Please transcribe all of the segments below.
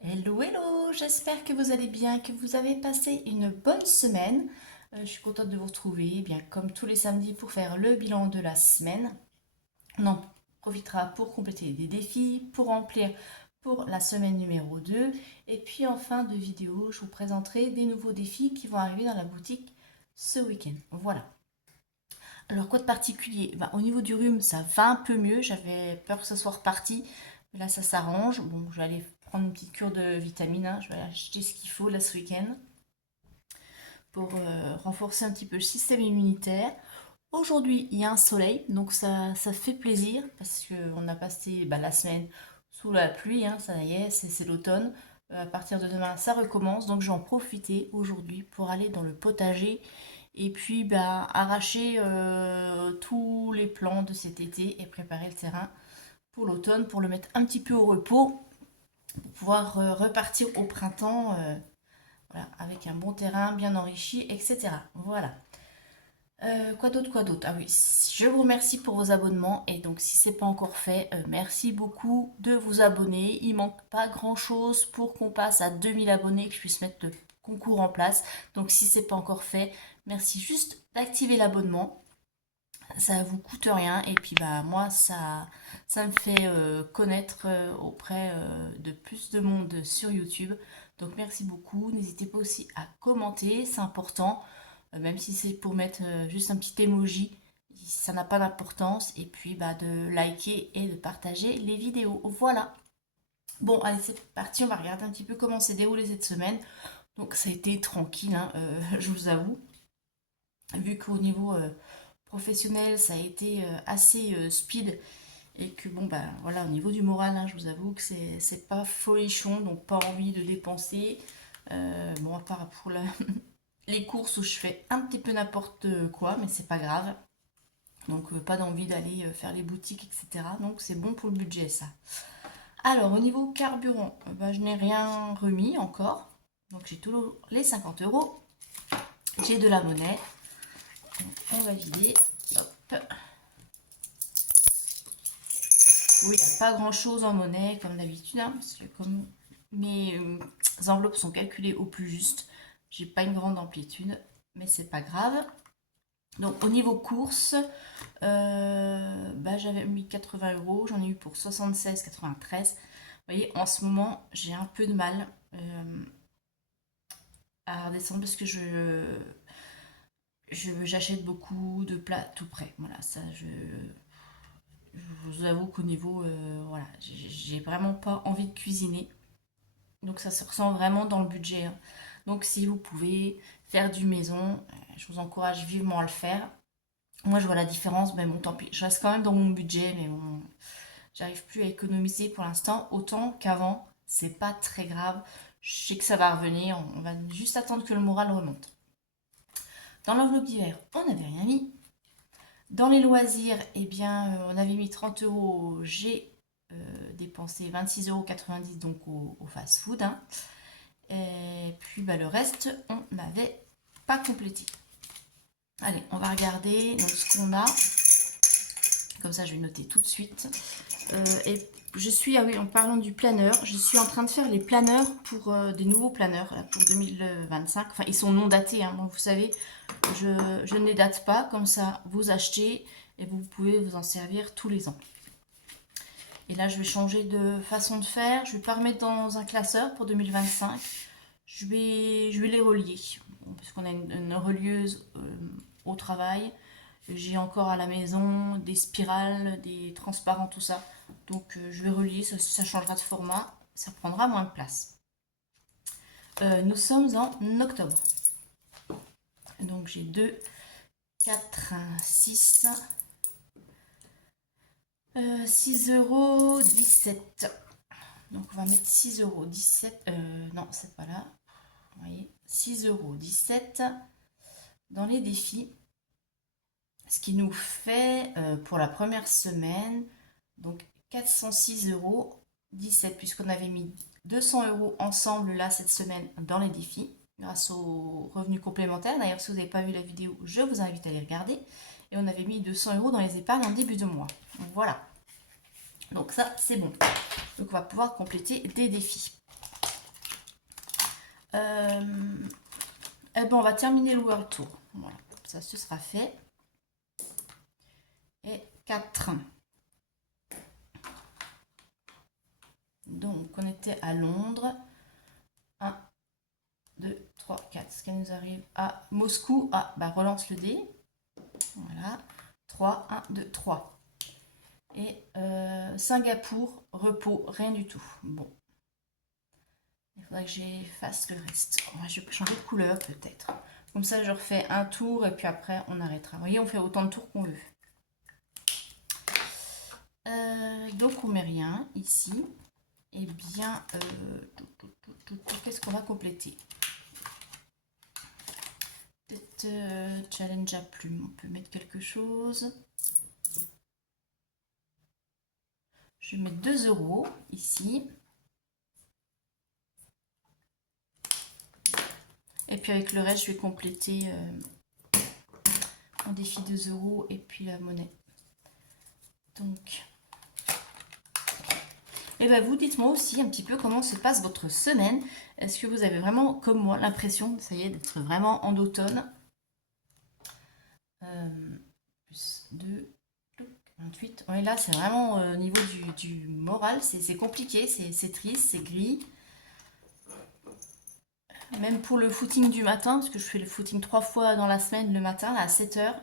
Hello, hello, j'espère que vous allez bien, que vous avez passé une bonne semaine. Je suis contente de vous retrouver, eh bien comme tous les samedis pour faire le bilan de la semaine. On en profitera pour compléter des défis, pour remplir pour la semaine numéro 2. Et puis en fin de vidéo, je vous présenterai des nouveaux défis qui vont arriver dans la boutique ce week-end. Voilà. Alors quoi de particulier? Au niveau du rhume, ça va un peu mieux. J'avais peur que ça soit reparti. Mais là, ça s'arrange. Bon, je vais aller prendre une petite cure de vitamines, hein. Je vais aller acheter ce qu'il faut là ce week-end pour renforcer un petit peu le système immunitaire. Aujourd'hui, il y a un soleil, donc ça fait plaisir parce qu'on a passé la semaine sous la pluie, hein, ça y est, c'est l'automne. À partir de demain, ça recommence, donc je vais en profiter aujourd'hui pour aller dans le potager et puis arracher tous les plants de cet été et préparer le terrain pour l'automne, pour le mettre un petit peu au repos, pour pouvoir repartir au printemps voilà, avec un bon terrain bien enrichi, etc. Voilà. Quoi d'autre, quoi d'autre? Ah oui, je vous remercie pour vos abonnements et donc si c'est pas encore fait, merci beaucoup de vous abonner. Il manque pas grand chose pour qu'on passe à 2000 abonnés et que je puisse mettre le concours en place. Donc si c'est pas encore fait, merci juste d'activer l'abonnement. Ça vous coûte rien et puis moi ça me fait connaître auprès de plus de monde sur YouTube. Donc merci beaucoup. N'hésitez pas aussi à commenter, c'est important. Même si c'est pour mettre juste un petit emoji, ça n'a pas d'importance. Et puis de liker et de partager les vidéos. Voilà. Bon, allez, c'est parti. On va regarder un petit peu comment s'est déroulé cette semaine. Donc, ça a été tranquille, hein, je vous avoue. Vu qu'au niveau professionnel, ça a été assez speed. Et que voilà, au niveau du moral, hein, je vous avoue que c'est pas folichon. Donc, pas envie de dépenser. Bon, à part pour les courses où je fais un petit peu n'importe quoi, mais c'est pas grave. Donc pas d'envie d'aller faire les boutiques, etc. Donc c'est bon pour le budget ça. Alors au niveau carburant, je n'ai rien remis encore. Donc j'ai tous les 50 euros. J'ai de la monnaie. Donc, on va vider. Hop. Oui, il n'y a pas grand chose en monnaie comme d'habitude, hein, parce que comme mes enveloppes sont calculées au plus juste, j'ai pas une grande amplitude, mais c'est pas grave. Donc au niveau course, j'avais mis 80 euros, j'en ai eu pour 76,93. Vous voyez, en ce moment, j'ai un peu de mal à redescendre parce que j'achète beaucoup de plats tout prêts. Voilà, ça, je vous avoue qu'au niveau, voilà, j'ai vraiment pas envie de cuisiner. Donc ça se ressent vraiment dans le budget, hein. Donc si vous pouvez faire du maison, je vous encourage vivement à le faire. Moi, je vois la différence, mais bon, tant pis. Je reste quand même dans mon budget, mais bon, j'arrive plus à économiser pour l'instant autant qu'avant. C'est pas très grave. Je sais que ça va revenir. On va juste attendre que le moral remonte. Dans l'enveloppe d'hiver, on n'avait rien mis. Dans les loisirs, eh bien, on avait mis 30 euros. J'ai dépensé 26,90 € donc au fast-food, hein. Et puis le reste, on n'avait pas complété. Allez, on va regarder donc, ce qu'on a. Comme ça, je vais noter tout de suite. Et je suis, ah oui, en parlant du planeur, je suis en train de faire les planeurs pour des nouveaux planeurs là, pour 2025. Enfin, ils sont non datés, hein, donc vous savez, je ne les date pas. Comme ça, vous achetez et vous pouvez vous en servir tous les ans. Et là, je vais changer de façon de faire. Je ne vais pas remettre dans un classeur pour 2025. Je vais les relier. Parce qu'on a une relieuse au travail. J'ai encore à la maison des spirales, des transparents, tout ça. Donc je vais relier, ça changera de format, ça prendra moins de place. Nous sommes en octobre. Donc j'ai 2, 4, 6, 6,17 €. Donc on va mettre 6,17 €. Non, c'est pas là. Vous voyez, 6,17 € dans les défis. Ce qui nous fait pour la première semaine, donc 406,17 € puisqu'on avait mis 200 € ensemble là cette semaine dans les défis grâce aux revenus complémentaires. D'ailleurs, si vous n'avez pas vu la vidéo, je vous invite à les regarder. Et on avait mis 200 € dans les épargnes en début de mois. Donc voilà. Donc ça, c'est bon. Donc on va pouvoir compléter des défis. Eh ben, on va terminer le World Tour. Voilà, ça ce sera fait. Et 4. Donc, on était à Londres. 1, 2, 3, 4. Ce qui nous arrive à Moscou. Ah, bah relance le dé. Voilà. 3, 1, 2, 3. Et Singapour, repos, rien du tout. Bon. Il faudrait que j'efface le reste. Je vais changer de couleur peut-être. Comme ça, je refais un tour et puis après, on arrêtera. Vous voyez, on fait autant de tours qu'on veut. Donc, on met rien ici. Eh bien, qu'est-ce qu'on va compléter? Peut-être challenge à plume. On peut mettre quelque chose. Je vais mettre 2 € ici. Et puis avec le reste, je vais compléter un défi 2 € et puis la monnaie. Donc, et ben vous dites-moi aussi un petit peu comment se passe votre semaine. Est-ce que vous avez vraiment, comme moi, l'impression, ça y est, d'être vraiment en automne? Plus 2, 28. Et là, c'est vraiment au niveau du moral, c'est compliqué, c'est triste, c'est gris. Même pour le footing du matin, parce que je fais le footing 3 fois dans la semaine le matin à 7 h.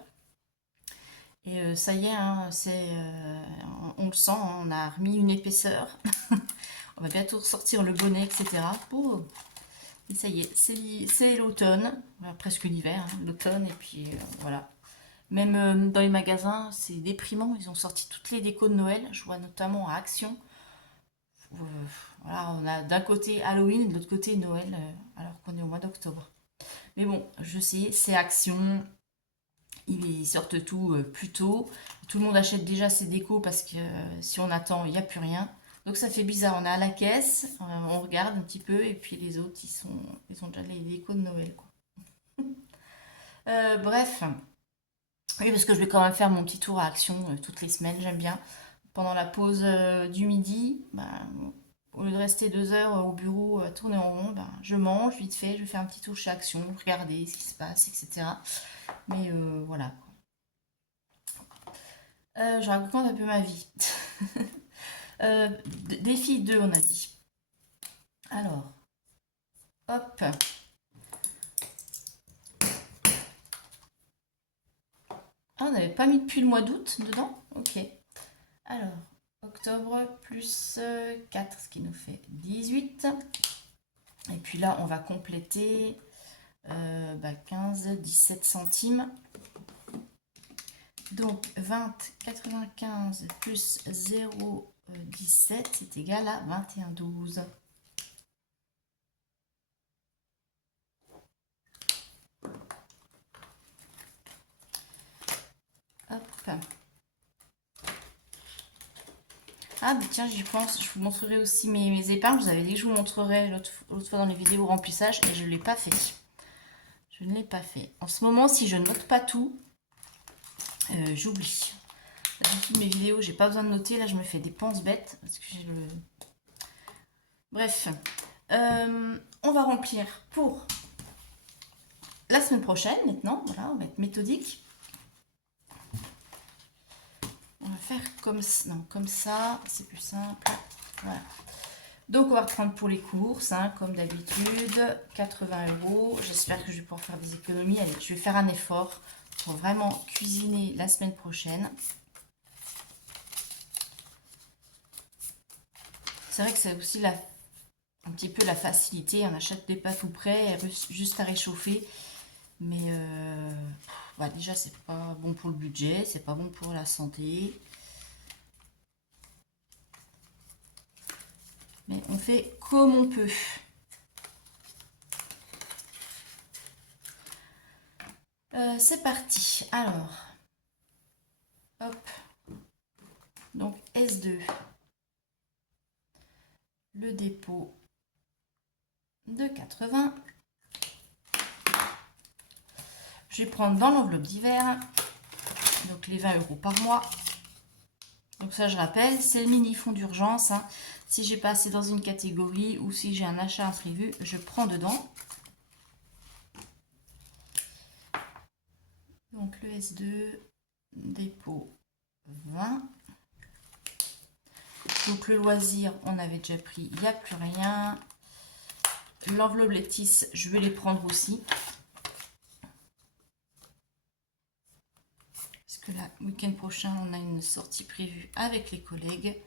Et ça y est, hein, on le sent, hein, on a remis une épaisseur. On va bientôt ressortir le bonnet, etc. Oh, et ça y est, c'est l'automne, presque l'hiver, hein, l'automne, et puis voilà. Même dans les magasins, c'est déprimant, ils ont sorti toutes les décos de Noël. Je vois notamment à Action. Voilà, on a d'un côté Halloween et de l'autre côté Noël, alors qu'on est au mois d'octobre. Mais bon, je sais, c'est Action. Ils sortent tout plus tôt. Tout le monde achète déjà ses décos parce que si on attend, il n'y a plus rien. Donc ça fait bizarre. On est à la caisse, on regarde un petit peu et puis les autres, ils ont déjà les décos de Noël, quoi. Bref. Oui, parce que je vais quand même faire mon petit tour à Action toutes les semaines, j'aime bien. Pendant la pause du midi, bah, au lieu de rester 2 heures au bureau à tourner en rond, bah, je mange vite fait, je fais un petit tour chez Action, regarder ce qui se passe, etc. Mais voilà. Je raconte un peu ma vie. Défi 2, on a dit. Alors, hop. Ah, on n'avait pas mis depuis le mois d'août dedans? Ok. Alors, octobre plus 4, ce qui nous fait 18. Et puis là, on va compléter 15, 17 centimes. Donc 20, 95 plus 0,17, c'est égal à 21,12. Hop. Ah, mais tiens, j'y pense. Je vous montrerai aussi mes épargnes. Je vous avais dit que je vous montrerai l'autre fois dans les vidéos remplissage et je ne l'ai pas fait. Je ne l'ai pas fait. En ce moment, si je ne note pas tout, j'oublie. D'habitude, mes vidéos, j'ai pas besoin de noter. Là, je me fais des penses bêtes parce que j'ai le... Bref. On va remplir pour la semaine prochaine maintenant. Voilà, on va être méthodique. On va faire comme ça. Non, comme ça, c'est plus simple. Voilà. Donc, on va reprendre pour les courses, hein, comme d'habitude. 80 €. J'espère que je vais pouvoir faire des économies. Allez, je vais faire un effort pour vraiment cuisiner la semaine prochaine. C'est vrai que c'est aussi un petit peu la facilité. On achète des pâtes tout prêt, juste à réchauffer. Mais bah déjà, c'est pas bon pour le budget, c'est pas bon pour la santé. Mais on fait comme on peut. C'est parti. Alors, hop. Donc S2. Le dépôt de 80. Je vais prendre dans l'enveloppe d'hiver. Donc les 20 € par mois. Donc ça, je rappelle, c'est le mini fonds d'urgence. Hein. Si j'ai pas assez dans une catégorie ou si j'ai un achat imprévu, je prends dedans. Donc le S2, dépôt 20. Donc le loisir, on avait déjà pris, il n'y a plus rien. L'enveloppe Lettice, je vais les prendre aussi. Parce que là, week-end prochain, on a une sortie prévue avec les collègues.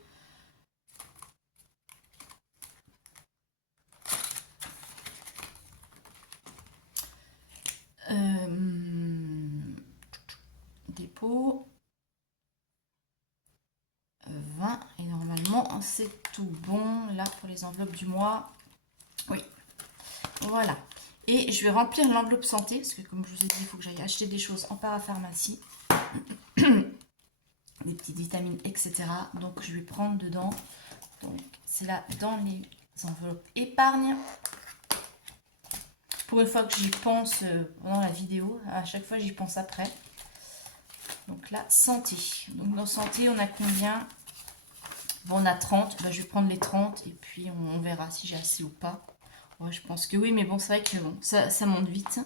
Dépôt 20 et normalement c'est tout bon là pour les enveloppes du mois. Oui, voilà. Et je vais remplir l'enveloppe santé parce que comme je vous ai dit, il faut que j'aille acheter des choses en parapharmacie, des petites vitamines, etc. Donc je vais prendre dedans. Donc c'est là dans les enveloppes épargne. Pour une fois que j'y pense pendant la vidéo, à chaque fois j'y pense après. Donc là, santé. Donc dans santé, on a combien? Bon, on a 30. Ben, je vais prendre les 30 et puis on verra si j'ai assez ou pas. Ouais, je pense que oui, mais bon, c'est vrai que bon, ça monte vite.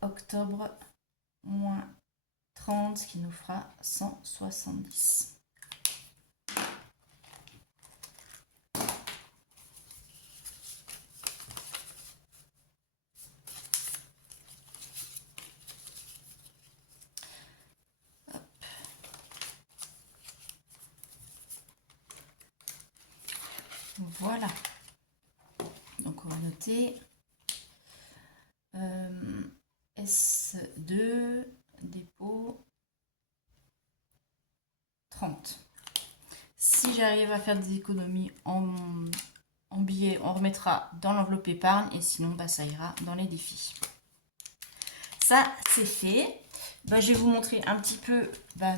Octobre, moins 30, ce qui nous fera 170. Voilà. Donc on va noter S2, dépôt 30. Si j'arrive à faire des économies en billets, on remettra dans l'enveloppe épargne et sinon bah, ça ira dans les défis. Ça c'est fait. Bah, je vais vous montrer un petit peu bah,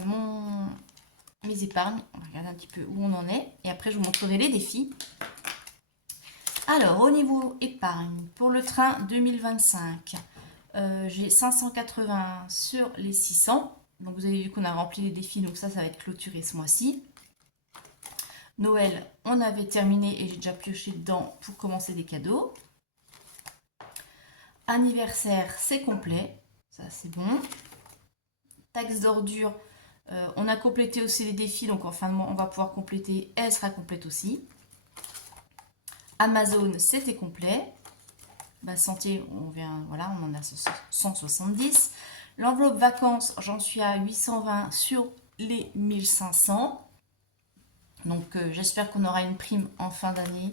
mes épargnes. On va regarder un petit peu où on en est et après je vous montrerai les défis. Alors, au niveau épargne, pour le train 2025, j'ai 580 sur les 600. Donc, vous avez vu qu'on a rempli les défis, donc ça va être clôturé ce mois-ci. Noël, on avait terminé et j'ai déjà pioché dedans pour commencer des cadeaux. Anniversaire, c'est complet. Ça, c'est bon. Taxe d'ordure, on a complété aussi les défis, donc en fin de mois, on va pouvoir compléter. Elle sera complète aussi. Amazon, c'était complet. Bah, santé, on vient, voilà, on en a 170. L'enveloppe vacances, j'en suis à 820 sur les 1500. Donc j'espère qu'on aura une prime en fin d'année.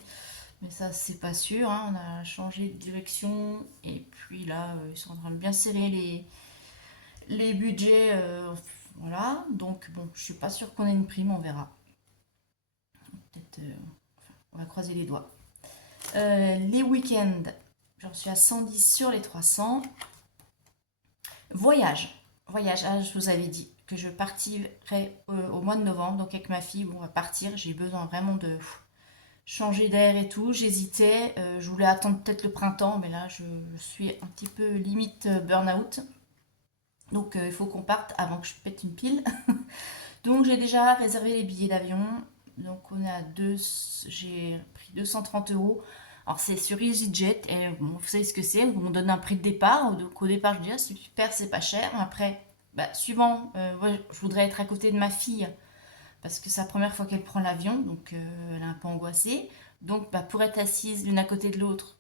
Mais ça, c'est pas sûr. Hein. On a changé de direction. Et puis là, ils sont en train de bien serrer les budgets. Voilà. Donc bon, je suis pas sûre qu'on ait une prime. On verra. Peut-être, on va croiser les doigts. Les week-ends, j'en suis à 110 sur les 300. Voyage, je vous avais dit que je partirai au mois de novembre, donc avec ma fille, on va partir, j'ai besoin vraiment de changer d'air et tout, j'hésitais, je voulais attendre peut-être le printemps, mais là je suis un petit peu limite burn-out, donc il faut qu'on parte avant que je pète une pile. Donc j'ai déjà réservé les billets d'avion, donc on est à j'ai pris 230 euros. Alors c'est sur EasyJet, et bon, vous savez ce que c'est, on donne un prix de départ, donc au départ je dis ah, c'est super, c'est pas cher, après, bah, suivant, ouais, je voudrais être à côté de ma fille, parce que c'est la première fois qu'elle prend l'avion, donc elle est un peu angoissée, donc bah, pour être assise l'une à côté de l'autre,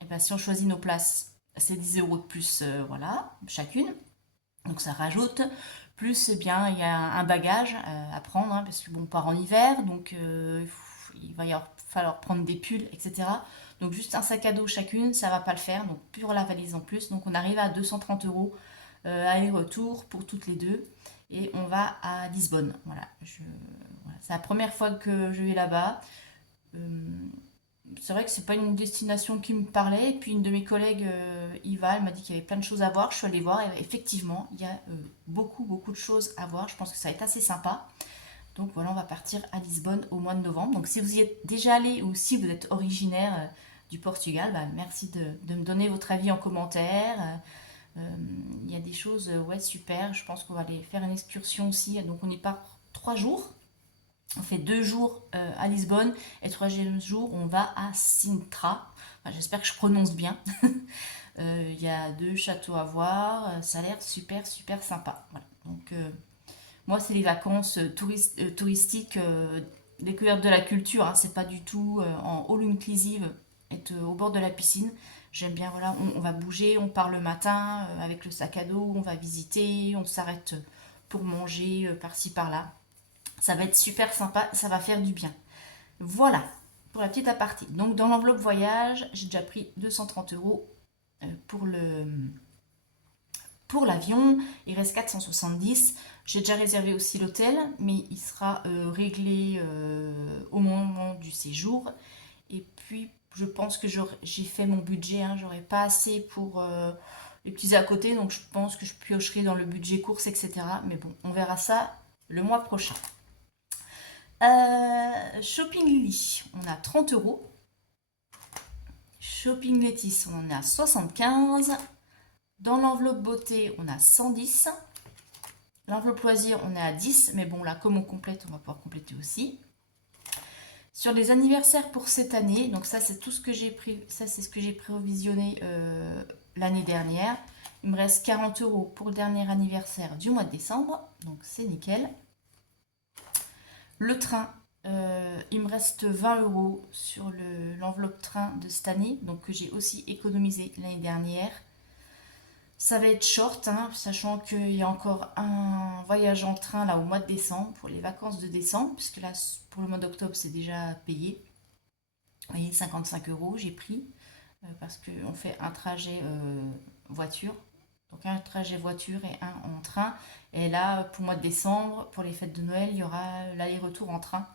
et bah, si on choisit nos places, c'est 10 euros de plus, voilà, chacune, donc ça rajoute. Plus, eh bien, il y a un bagage à prendre, hein, parce que bon, on part en hiver, donc il va falloir prendre des pulls, etc. Donc juste un sac à dos chacune, ça va pas le faire, donc pour la valise en plus. Donc on arrive à 230 euros aller-retour pour toutes les deux. Et on va à Lisbonne. Voilà, voilà. C'est la première fois que je vais là-bas. Euh, c'est vrai que c'est pas une destination qui me parlait. Et puis une de mes collègues y va, elle m'a dit qu'il y avait plein de choses à voir. Je suis allée voir et effectivement, il y a beaucoup de choses à voir. Je pense que ça va être assez sympa. Donc voilà, on va partir à Lisbonne au mois de novembre. Donc si vous y êtes déjà allé ou si vous êtes originaire du Portugal, bah, merci de me donner votre avis en commentaire. Il y a des choses, ouais, super. Je pense qu'on va aller faire une excursion aussi. Donc on y part 3 jours. On fait 2 jours à Lisbonne et 3e jour, on va à Sintra. Enfin, j'espère que je prononce bien. Il y a 2 châteaux à voir. Ça a l'air super, super sympa. Voilà. Donc, moi, c'est les vacances touristiques, découverte de la culture. Hein. C'est pas du tout en all inclusive, être au bord de la piscine. J'aime bien, voilà, on va bouger, on part le matin avec le sac à dos, on va visiter, on s'arrête pour manger par-ci par-là. Ça va être super sympa, ça va faire du bien. Voilà, pour la petite aparté. Donc dans l'enveloppe voyage, j'ai déjà pris 230 € pour pour l'avion. Il reste 470. J'ai déjà réservé aussi l'hôtel, mais il sera réglé au moment du séjour. Et puis, je pense que j'ai fait mon budget. Hein, j'aurai pas assez pour les petits à côté, donc je pense que je piocherai dans le budget course, etc. Mais bon, on verra ça le mois prochain. Shopping Lily, on a 30 €. Shopping Métis, on en a 75. Dans l'enveloppe beauté, on a 110. L'enveloppe loisir, on est à 10. Mais bon, là, comme on complète, on va pouvoir compléter aussi. Sur les anniversaires pour cette année, donc ça, c'est tout ce que j'ai pris. Ça, c'est ce que j'ai prévisionné l'année dernière. Il me reste 40 € pour le dernier anniversaire du mois de décembre. Donc, c'est nickel. Le train, il me reste 20 € sur l'enveloppe train de cette année, donc que j'ai aussi économisé l'année dernière. Ça va être short, hein, sachant qu'il y a encore un voyage en train là au mois de décembre, pour les vacances de décembre, puisque là pour le mois d'octobre c'est déjà payé. Vous voyez, 55 € j'ai pris, parce qu'on fait un trajet voiture. Donc un trajet voiture et un en train. Et là, pour le mois de décembre, pour les fêtes de Noël, il y aura l'aller-retour en train.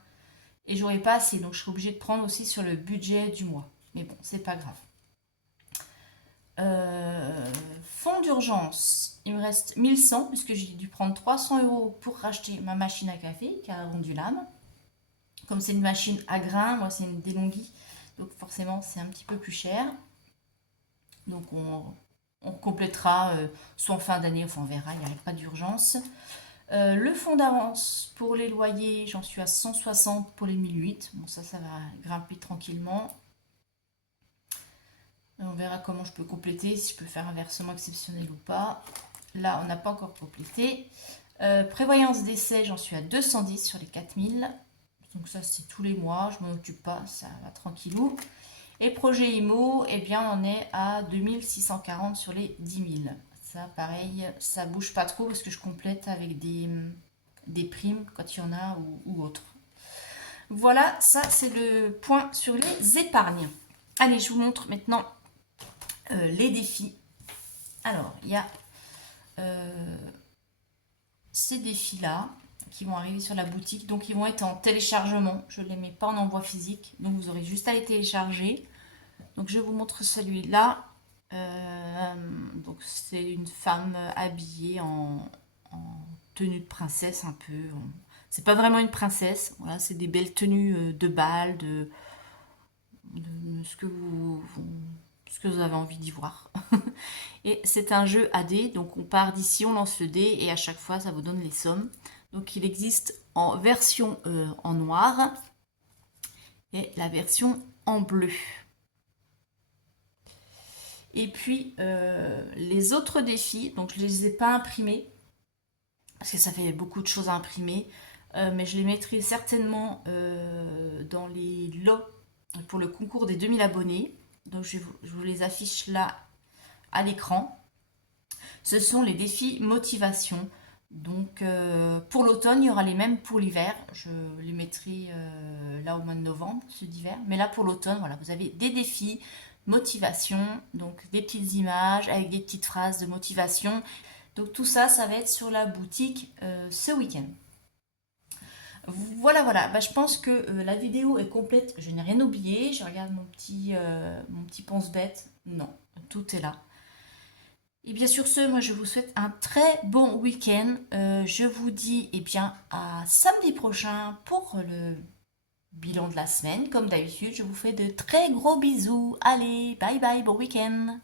Et j'aurai pas assez, donc je serai obligée de prendre aussi sur le budget du mois. Mais bon, c'est pas grave. Fonds d'urgence, il me reste 1100, puisque j'ai dû prendre 300 € pour racheter ma machine à café qui a rendu l'âme. Comme c'est une machine à grains, moi c'est une DeLonghi, donc forcément c'est un petit peu plus cher. Donc on complétera soit en fin d'année, enfin on verra, il n'y a pas d'urgence. Le fonds d'avance pour les loyers, j'en suis à 160 pour les 1008. Bon, ça va grimper tranquillement. On verra comment je peux compléter, si je peux faire un versement exceptionnel ou pas. Là, on n'a pas encore complété. Prévoyance d'essai, j'en suis à 210 sur les 4000. Donc ça, c'est tous les mois. Je ne m'en occupe pas, ça va tranquillou. Et projet IMO, eh bien, on est à 2640 sur les 10 000. Ça, pareil, ça bouge pas trop parce que je complète avec des primes quand il y en a ou autre. Voilà, ça, c'est le point sur les épargnes. Allez, je vous montre maintenant les défis. Alors, il y a ces défis-là qui vont arriver sur la boutique. Donc, ils vont être en téléchargement. Je ne les mets pas en envoi physique. Donc, vous aurez juste à les télécharger. Donc, je vous montre celui-là. Donc, c'est une femme habillée en tenue de princesse un peu. C'est pas vraiment une princesse. Voilà, c'est des belles tenues de bal, de ce que vous avez envie d'y voir. Et c'est un jeu à dés, donc on part d'ici, on lance le dé et à chaque fois ça vous donne les sommes. Donc il existe en version en noir et la version en bleu. Et puis les autres défis, donc je ne les ai pas imprimés parce que ça fait beaucoup de choses à imprimer, mais je les mettrai certainement dans les lots pour le concours des 2000 abonnés. Donc je vous les affiche là à l'écran. Ce sont les défis motivation. Donc pour l'automne, il y aura les mêmes pour l'hiver. Je les mettrai là au mois de novembre, ceux d'hiver. Mais là pour l'automne, voilà, vous avez des défis motivation, donc des petites images avec des petites phrases de motivation. Donc tout ça, ça va être sur la boutique ce week-end. Voilà, voilà. Bah, je pense que la vidéo est complète. Je n'ai rien oublié. Je regarde mon petit pense-bête. Non, tout est là. Et bien sur ce, moi je vous souhaite un très bon week-end. Je vous dis bien à samedi prochain pour le bilan de la semaine. Comme d'habitude, je vous fais de très gros bisous. Allez, bye bye, bon week-end.